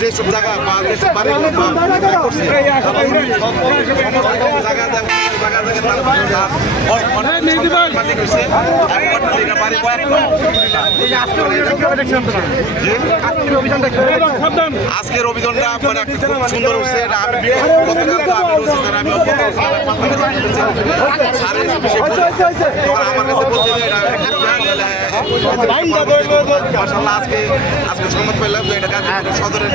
যেসব জায়গা আজকের অভিযানটা মানে খুব সুন্দর হচ্ছে। আমার কাছে বলছে যে আজকে সংবাদ পেলাম যে এটা সদরের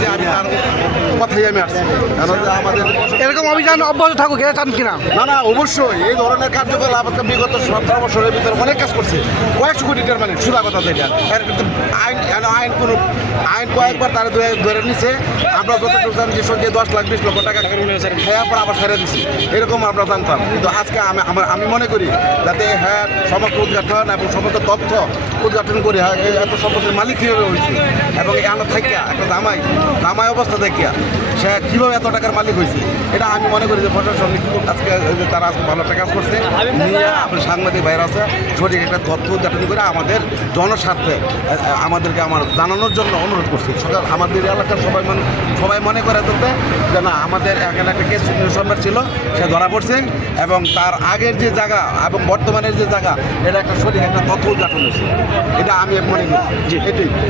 যে আমি তার কথাই আমি আসছি আমাদের এরকম অভিযান অব্যাহত থাকুক এটা চান কিনা? না অবশ্যই এই ধরনের কার্যকলাপ বিগত 17 বছরের ভিতরে অনেক কাজ করছে। কয়েকশো কোটি টাকার মানে সুদা কথা যেটা আইন কয়েকবার তারা ধরে নিচ্ছে। আমরা যতটুকু জানি যে সঙ্গে 10 লাখ 20 লক্ষ টাকা খেয়ার পর আবার ছেড়ে দিচ্ছি, এরকম আমরা জানতাম। কিন্তু আজকে আমি মনে করি যাতে হ্যাঁ সমস্ত উদ্ঘাটন এবং সমস্ত তথ্য উদ্ঘাটন করে এত সম্পত্তির মালিক কীভাবে হয়েছে এবং আমার থাকিয়া একটা জামাই অবস্থা দেখিয়া সে কীভাবে এত টাকার মালিক হয়েছে, এটা আমি মনে করি যে প্রশাসন আজকে তারা আজকে ভালো একটা কাজ করছে। নিয়ে আপনার সাংবাদিক ভাইরা আছে সঠিক একটা তথ্য উদ্ঘাটন করে আমাদের জনস্বার্থে আমাদেরকে আমার জানানোর জন্য অনুরোধ করছি। সকাল আমাদের এলাকার সবাই মনে করে যাতে যে না আমাদের এখানে একটা কেস সম্রাট ছিল, সে ধরা পড়ছে এবং তার আগের যে জায়গা এবং বর্তমানের যে জায়গা এটা একটা সঠিক একটা তথ্য উদ্ঘাটন হয়েছে। এটা আমি মনে করি যে এটাই